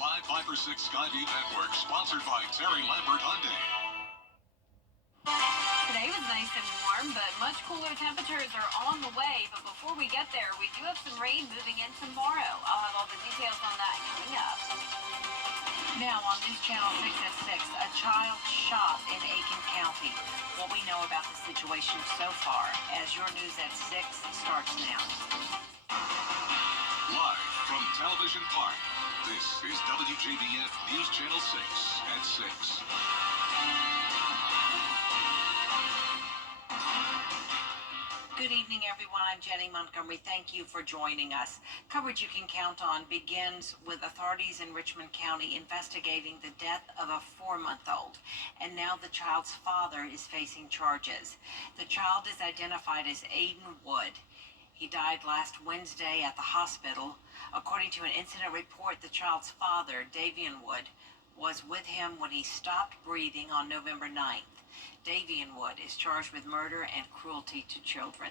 Live 5 or 6 Skyview Network, sponsored by Terry Lambert Hyundai. Today was nice and warm, but much cooler temperatures are on the way. But before we get there, we do have some rain moving in tomorrow. I'll have all the details on that coming up. Now on News Channel 6 at 6, a child shot in Aiken County. What we know about the situation so far, as your News at 6 starts now. Live from Television Park, this is WJBF News Channel 6 at 6. Good evening, everyone. I'm Jenny Montgomery. Thank you for joining us. Coverage you can count on begins with authorities in Richmond County investigating the death of a 4-month-old. And now the child's father is facing charges. The child is identified as Aiden Wood. He died last Wednesday at the hospital. According to an incident report, the child's father, Davian Wood, was with him when he stopped breathing on November 9th. Davian Wood is charged with murder and cruelty to children.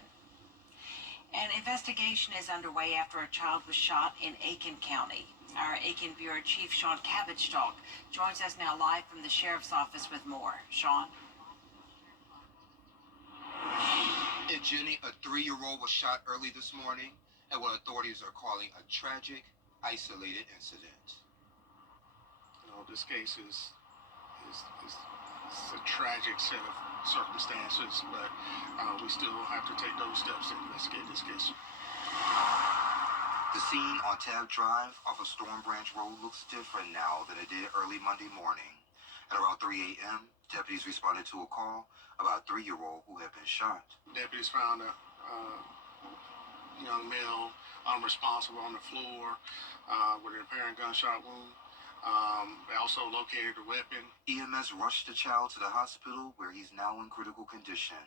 An investigation is underway after a child was shot in Aiken County. Our Aiken Bureau Chief Sean Cabbage-Stalk joins us now live from the Sheriff's Office with more. Sean? And Jenny, a 3-year-old was shot early this morning at what authorities are calling a tragic, isolated incident. You know, this case is a tragic set of circumstances, but we still have to take those steps to investigate this case. The scene on Tab Drive off of Storm Branch Road looks different now than it did early Monday morning. At around 3 a.m., deputies responded to a call about a 3-year-old who had been shot. Deputies found a young male unresponsive on the floor with an apparent gunshot wound. They also located a weapon. EMS rushed the child to the hospital where he's now in critical condition.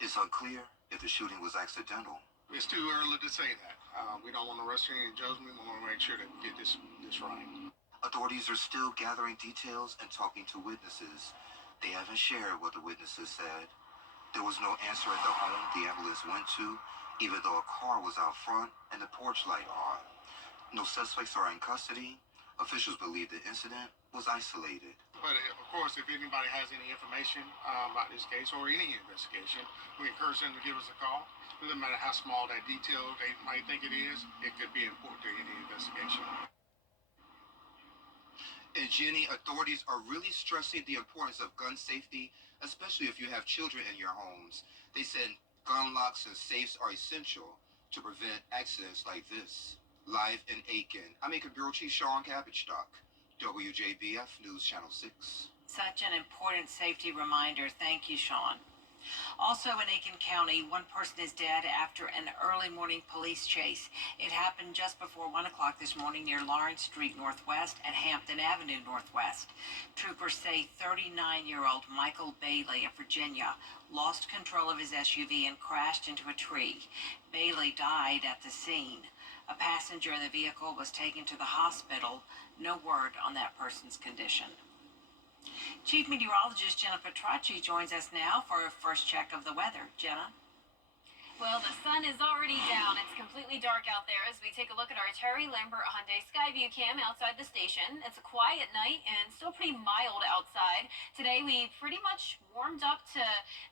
It's unclear if the shooting was accidental. It's too early to say that. We don't want to rush any judgment. We want to make sure that we get this right. Authorities are still gathering details and talking to witnesses. They haven't shared what the witnesses said. There was no answer at the home the ambulance went to, even though a car was out front and the porch light on. No suspects are in custody. Officials believe the incident was isolated. But of course, if anybody has any information about this case or any investigation, we encourage them to give us a call. It doesn't matter how small that detail they might think it is, it could be important to any investigation. And Jenny, authorities are really stressing the importance of gun safety, especially if you have children in your homes. They said gun locks and safes are essential to prevent accidents like this. Live in Aiken, I'm Aiken Bureau Chief Sean Cabbage-Stalk, WJBF News Channel 6. Such an important safety reminder. Thank you, Sean. Also in Aiken County, one person is dead after an early morning police chase. It happened just before 1 o'clock this morning near Lawrence Street Northwest and Hampton Avenue Northwest. Troopers say 39-year-old Michael Bailey of Virginia lost control of his SUV and crashed into a tree. Bailey died at the scene. A passenger in the vehicle was taken to the hospital. No word on that person's condition. Chief Meteorologist Jenna Petracci joins us now for a first check of the weather. Jenna? Well, the sun is already down. It's completely dark out there as we take a look at our Terry Lambert Hyundai Skyview cam outside the station. It's a quiet night and still pretty mild outside. Today we pretty much warmed up to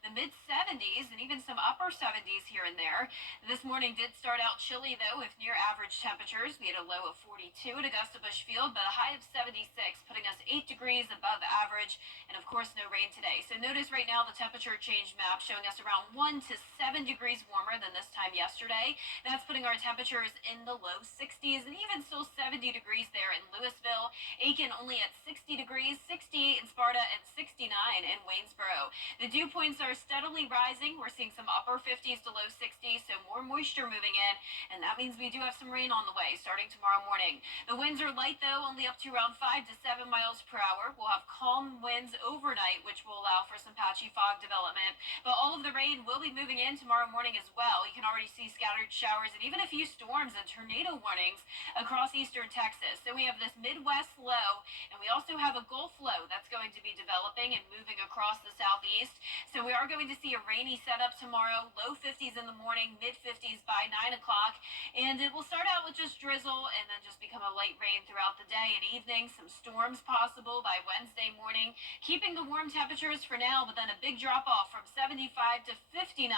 the mid-70s and even some upper 70s here and there. This morning did start out chilly though with near average temperatures. We had a low of 42 at Augusta Busch Field, but a high of 76, putting us 8 degrees above average, and of course no rain today. So notice right now the temperature change map showing us around 1 to 7 degrees warmer than this time yesterday. That's putting our temperatures in the low 60s and even still 70 degrees there in Louisville. Aiken only at 60 degrees, 68 in Sparta, and 69 in Waynesboro. The dew points are steadily rising. We're seeing some upper 50s to low 60s, so more moisture moving in, and that means we do have some rain on the way starting tomorrow morning. The winds are light though, only up to around 5 to 7 miles per hour. We'll have calm winds overnight, which will allow for some patchy fog development, but all of the rain will be moving in tomorrow morning as as well. You can already see scattered showers and even a few storms and tornado warnings across eastern Texas. So we have this Midwest low, and we also have a Gulf low that's going to be developing and moving across the southeast. So we are going to see a rainy setup tomorrow, low 50s in the morning, mid 50s by 9 o'clock. And it will start out with just drizzle and then just become a light rain throughout the day and evening. Some storms possible by Wednesday morning, keeping the warm temperatures for now, but then a big drop off from 75 to 59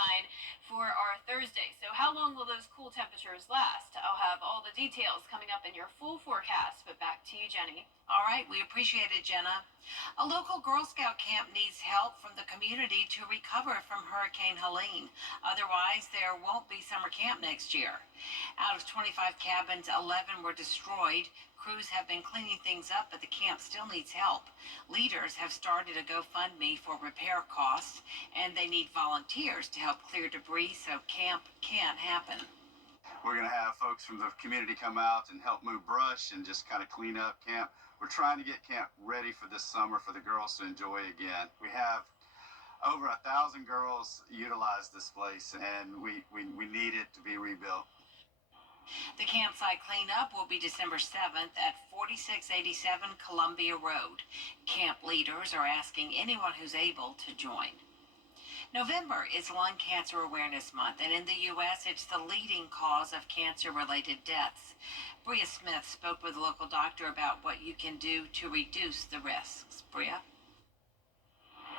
for our Thursday. So how long will those cool temperatures last? I'll have all the details coming up in your full forecast, but back to you, Jenny. All right, we appreciate it, Jenna. A local Girl Scout camp needs help from the community to recover from Hurricane Helene. Otherwise, there won't be summer camp next year. Out of 25 cabins, 11 were destroyed. Crews have been cleaning things up, but the camp still needs help. Leaders have started a GoFundMe for repair costs, and they need volunteers to help clear debris so camp can happen. We're going to have folks from the community come out and help move brush and just kind of clean up camp. We're trying to get camp ready for this summer for the girls to enjoy again. We have over 1,000 girls utilize this place, and we need it to be rebuilt. The campsite cleanup will be December 7th at 4687 Columbia Road. Camp leaders are asking anyone who's able to join. November is Lung Cancer Awareness Month, and in the U.S., it's the leading cause of cancer-related deaths. Bria Smith spoke with a local doctor about what you can do to reduce the risks. Bria?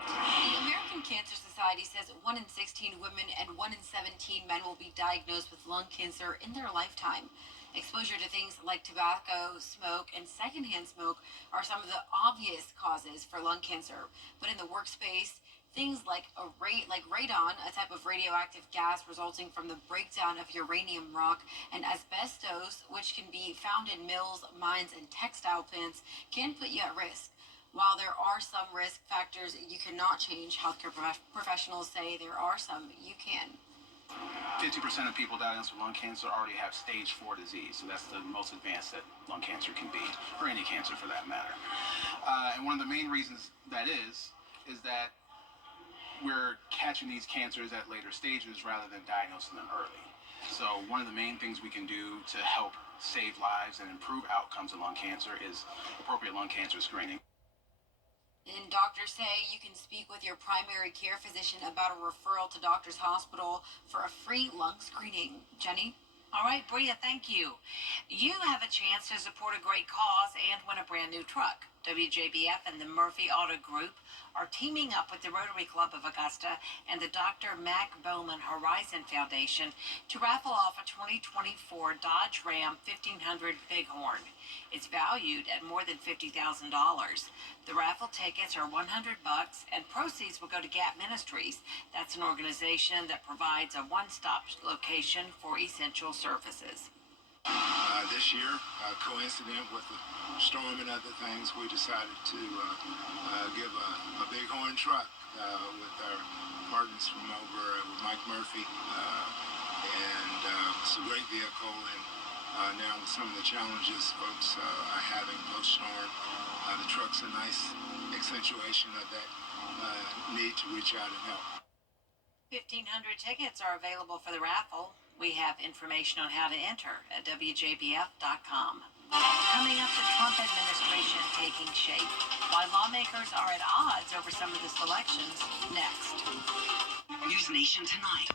The American Cancer Society says 1 in 16 women and 1 in 17 men will be diagnosed with lung cancer in their lifetime. Exposure to things like tobacco, smoke, and secondhand smoke are some of the obvious causes for lung cancer. But in the workspace, things like radon, a type of radioactive gas resulting from the breakdown of uranium rock, and asbestos, which can be found in mills, mines, and textile plants, can put you at risk. While there are some risk factors you cannot change, healthcare professionals say there are some you can. 50% of people diagnosed with lung cancer already have stage 4 disease, so that's the most advanced that lung cancer can be, or any cancer for that matter. And one of the main reasons that is that we're catching these cancers at later stages rather than diagnosing them early. So one of the main things we can do to help save lives and improve outcomes in lung cancer is appropriate lung cancer screening. And doctors say you can speak with your primary care physician about a referral to Doctor's Hospital for a free lung screening. Jenny? All right, Bria, thank you. You have a chance to support a great cause and win a brand new truck. WJBF and the Murphy Auto Group are teaming up with the Rotary Club of Augusta and the Dr. Mac Bowman Horizon Foundation to raffle off a 2024 Dodge Ram 1500 Bighorn. It's valued at more than $50,000. The raffle tickets are $100 and proceeds will go to Gap Ministries. That's an organization that provides a one-stop location for essential services. This year, coincident with the storm and other things, we decided to give a Bighorn truck with our partners from over with Mike Murphy. And it's a great vehicle. And now with some of the challenges folks are having post-storm, the truck's a nice accentuation of that need to reach out and help. 1,500 tickets are available for the raffle. We have information on how to enter at WJBF.com. Coming up, the Trump administration taking shape. Why lawmakers are at odds over some of the selections next. News Nation Tonight.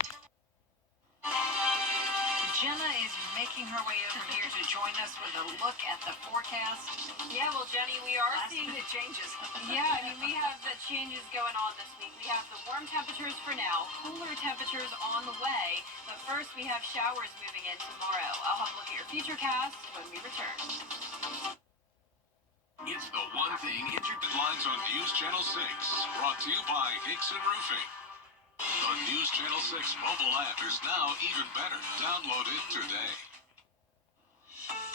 Jenna is making her way over here to join us with a look at the forecast. Yeah, well, Jenny, we are seeing the changes. Yeah, I mean, we have the changes going on this week. We have the warm temperatures for now, cooler temperatures on the way, but first we have showers moving in tomorrow. I'll have a look at your futurecast when we return. It's the one thing headlines on News Channel 6, brought to you by Hickson Roofing. The News Channel 6 mobile app is now even better. Download it today.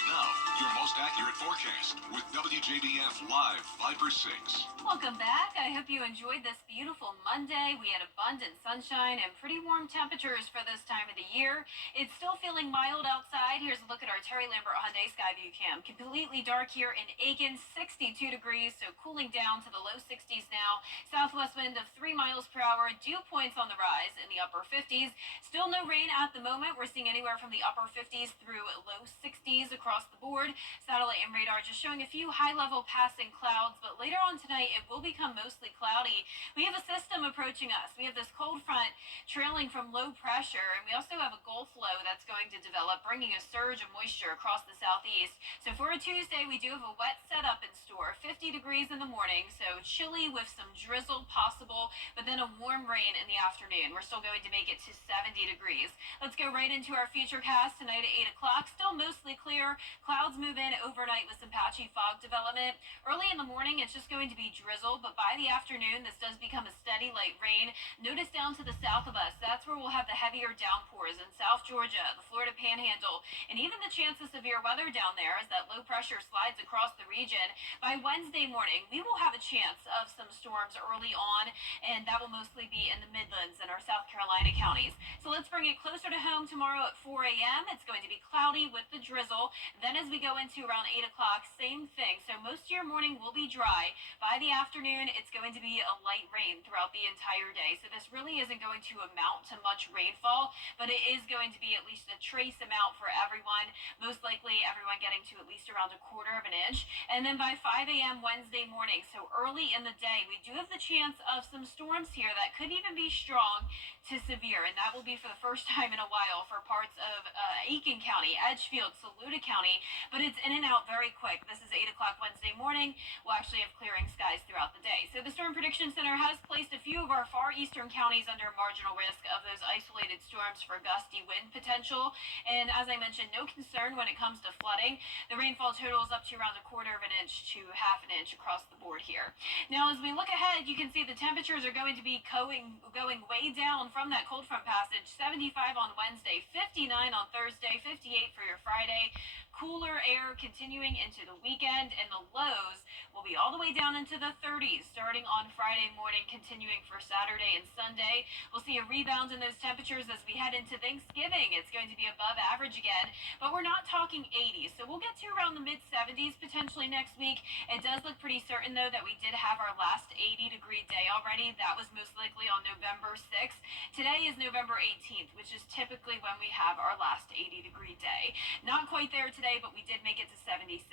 Now, your most accurate forecast with WJBF Live Viper 6. Welcome back. I hope you enjoyed this beautiful Monday. We had abundant sunshine and pretty warm temperatures for this time of the year. It's still feeling mild outside. Here's a look at our Terry Lambert Hyundai Skyview Cam. Completely dark here in Aiken, 62 degrees, so cooling down to the low 60s now. Southwest wind of 3 miles per hour. Dew points on the rise in the upper 50s. Still no rain at the moment. We're seeing anywhere from the upper 50s through low 60s across the board. Satellite and radar just showing a few high-level passing clouds, but later on tonight it will become mostly cloudy. We have a system approaching us. We have this cold front trailing from low pressure, and we also have a Gulf low that's going to develop, bringing a surge of moisture across the southeast. So for a Tuesday, we do have a wet setup in store. 50 degrees in the morning, so chilly with some drizzle possible, but then a warm rain in the afternoon. We're still going to make it to 70 degrees. Let's go right into our future cast tonight at 8 o'clock. Still mostly clear. Clouds move in overnight with some patchy fog development. Early in the morning, it's just going to be drizzle, but by the afternoon, this does become a steady light rain. Notice down to the south of us, that's where we'll have the heavier downpours in South Georgia, the Florida Panhandle, and even the chance of severe weather down there as that low pressure slides across the region. By Wednesday morning, we will have a chance of some storms early on, and that will mostly be in the Midlands and our South Carolina counties. So let's bring it closer to home tomorrow at 4 a.m. It's going to be cloudy with the drizzle. Then as we go into around 8 o'clock, same thing. So most of your morning will be dry. By the afternoon, it's going to be a light rain throughout the entire day. So this really isn't going to amount to much rainfall, but it is going to be at least a trace amount for everyone. Most likely everyone getting to at least around a quarter of an inch. And then by 5 a.m. Wednesday morning, so early in the day, we do have the chance of some storms here that could even be strong to severe, and that will be for the first time in a while for parts of Aiken County, Edgefield, Saluda County, but it's in and out very quick. This is 8 o'clock Wednesday morning. We'll actually have clearing skies throughout the day. So the Storm Prediction Center has placed a few of our far eastern counties under marginal risk of those isolated storms for gusty wind potential, and as I mentioned, no concern when it comes to flooding. The rainfall total is up to around a quarter of an inch to half an inch across the board here. Now, as we look ahead, you can see the temperatures are going to be going way down from that cold front passage. 75 on Wednesday, 59 on Thursday, 58 for your Friday. Cooler air continuing into the weekend, and the lows will be all the way down into the 30s starting on Friday morning, continuing for Saturday and Sunday. We'll see a rebound in those temperatures as we head into Thanksgiving. It's going to be above average again, but we're not talking 80s, so we'll get to around the mid-70s potentially next week. It does look pretty certain, though, that we did have our last 80-degree day already. That was most likely on November 6th. Today is November 18th, which is typically when we have our last 80-degree day. Not quite there today, but we did make it to 76.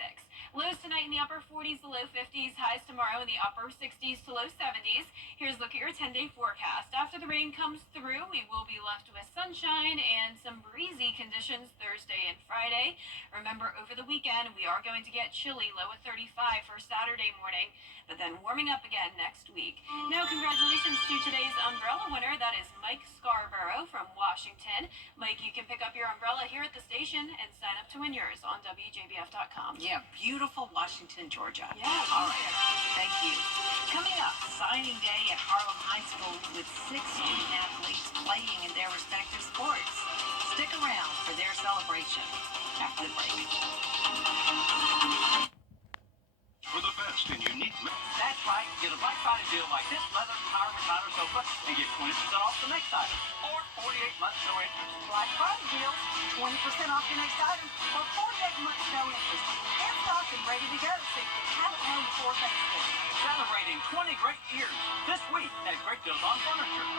Lows tonight in the upper 40s to low 50s. Highs tomorrow in the upper 60s to low 70s. Here's a look at your 10-day forecast. After the rain comes through, we will be left with sunshine and some breezy conditions Thursday and Friday. Remember, over the weekend, we are going to get chilly, low at 35 for Saturday morning, but then warming up again next week. Now, congratulations to today's umbrella winner. That is Mike Scarborough from Washington. Mike, you can pick up your umbrella here at the station and sign up to win yours on WJBF.com. Yeah, beautiful Washington, Georgia. Yeah. All right. Thank you. Coming up, signing day at Harlem High School with 6 student athletes playing in their respective sports. Stick around for their celebration after the break. For the best in unique... That's right. Get a Black Friday deal like this leather power recliner sofa and get 20% off the next item. Or 48 months no interest. Black Friday deals, 20% off your next item, or 48 months no interest. In stock and ready to go, so you can have it home before Thanksgiving. Celebrating 20 great years this week at Great Deals on Furniture.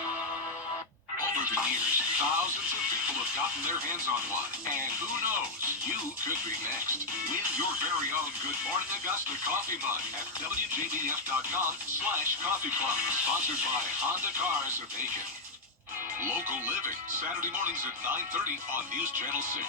Over the years, thousands of people have gotten their hands on one. And who knows, you could be next. Win your very own Good Morning Augusta coffee mug at WJBF.com/coffee club. Sponsored by Honda Cars of Aiken. Local Living, Saturday mornings at 9:30 on News Channel 6.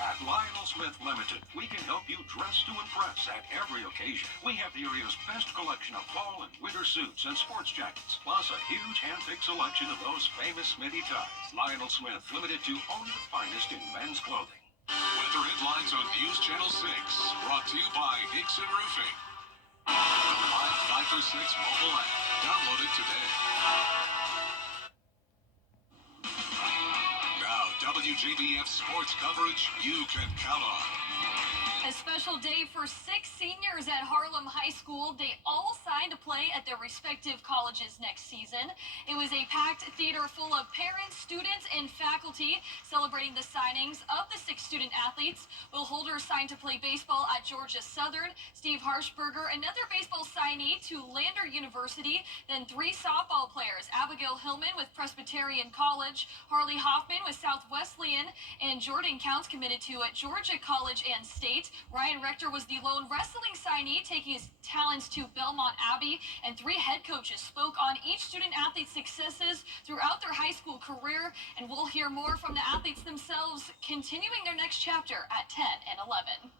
At Lionel Smith Limited, we can help you dress to impress at every occasion. We have the area's best collection of fall and winter suits and sports jackets, plus a huge hand-picked selection of those famous Smitty ties. Lionel Smith Limited to only the finest in men's clothing. Weather headlines on News Channel 6, brought to you by Hickson Roofing. The Live Viper 6 mobile app. Download it today. Now, WJBF sports coverage you can count on. A special day for 6 seniors at Harlem High School. They all signed to play at their respective colleges next season. It was a packed theater full of parents, students, and faculty celebrating the signings of the 6 student athletes. Will Holder signed to play baseball at Georgia Southern. Steve Harshberger, another baseball signee to Lander University. Then 3 softball players, Abigail Hillman with Presbyterian College, Harley Hoffman with South Wesleyan, and Jordan Counts committed to Georgia College and State. Ryan Rector was the lone wrestling signee, taking his talents to Belmont Abbey, and 3 head coaches spoke on each student athlete's successes throughout their high school career, and we'll hear more from the athletes themselves, continuing their next chapter at 10 and 11.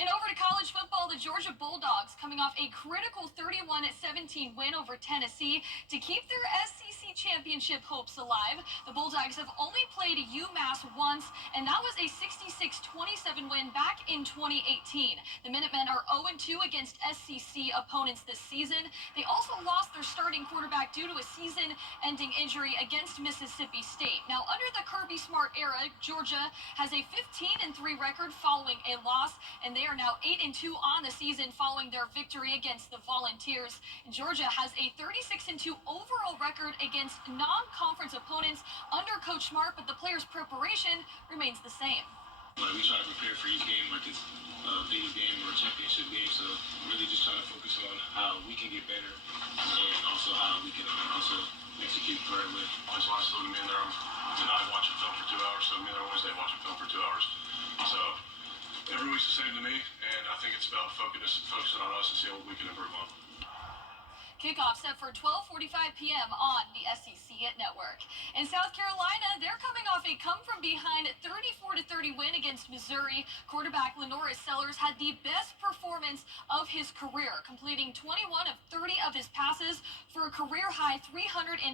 And over to college football, the Georgia Bulldogs coming off a critical 31-17 win over Tennessee to keep their SEC championship hopes alive. The Bulldogs have only played UMass once, and that was a 66-27 win back in 2018. The Minutemen are 0-2 against SEC opponents this season. They also lost their starting quarterback due to a season-ending injury against Mississippi State. Now, under the Kirby Smart era, Georgia has a 15-3 record following a loss, and they are now 8-2 on the season following their victory against the Volunteers. Georgia has a 36-2 overall record against non-conference opponents under Coach Smart, but the players' preparation remains the same. We try to prepare for each game like it's a big game or a championship game, so really just try to focus on how we can get better and also how we can also execute correctly. I just want to slow them in there. I'm denied watching film for 2 hours, so I'm in there Wednesday watching film for 2 hours. So every week's the same to me, and I think it's about focusing on us and seeing what we can improve on. Kickoff set for 12:45 p.m. on the SEC Network. In South Carolina, they're coming off a come-from-behind 34-30 win against Missouri. Quarterback Lenoris Sellers had the best performance of his career, completing 21 of 30 of his passes for a career-high 353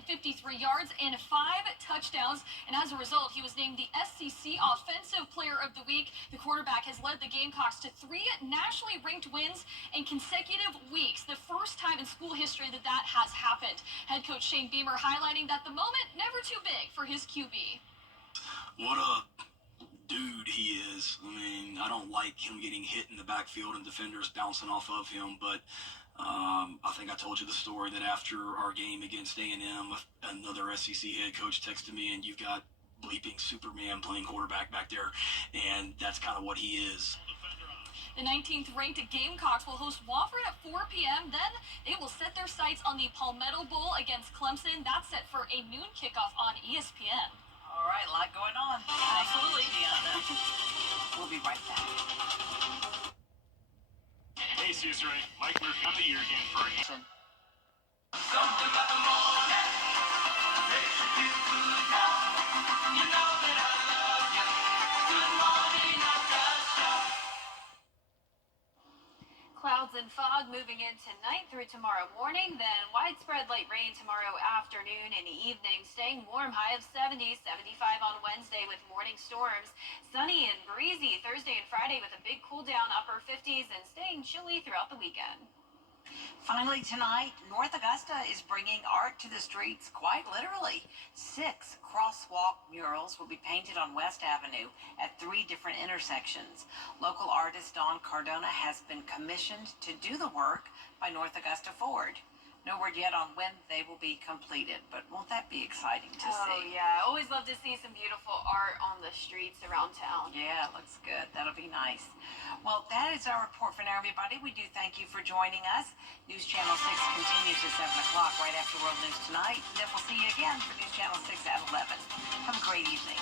yards and 5 touchdowns. And as a result, he was named the SEC Offensive Player of the Week. The quarterback has led the Gamecocks to 3 nationally ranked wins in consecutive weeks, the first time in school history that has happened. Head coach Shane Beamer highlighting that the moment never too big for his QB. What a dude he is. I mean, I don't like him getting hit in the backfield and defenders bouncing off of him, but I think I told you the story that after our game against A&M, another SEC head coach texted me, and you've got bleeping Superman playing quarterback back there, and that's kind of what he is. The 19th ranked Gamecocks will host Wofford at 4 p.m. Then they will set their sights on the Palmetto Bowl against Clemson. That's set for a noon kickoff on ESPN. All right, a lot going on. Absolutely. We'll be right back. Hey, Caesar, Mike Murphy, I'm the year again for a Something about the morning makes you feel good now. You know that I love you. Good morning, Augusta. Clouds and fog moving in tonight through tomorrow morning, then widespread light rain tomorrow afternoon and evening, staying warm, high of 70, 75 on Wednesday with morning storms. Sunny and breezy Thursday and Friday with a big cool down, upper 50s, and staying chilly throughout the weekend. Finally tonight, North Augusta is bringing art to the streets, quite literally. 6 crosswalk murals will be painted on West Avenue at 3 different intersections. Local artist Dawn Cardona has been commissioned to do the work by North Augusta Ford. No word yet on when they will be completed, but won't that be exciting to see? Oh, yeah. I always love to see some beautiful art on the streets around town. Yeah, it looks good. That'll be nice. Well, that is our report for now, everybody. We do thank you for joining us. News Channel 6 continues at 7 o'clock right after World News Tonight. Then we'll see you again for News Channel 6 at 11. Have a great evening.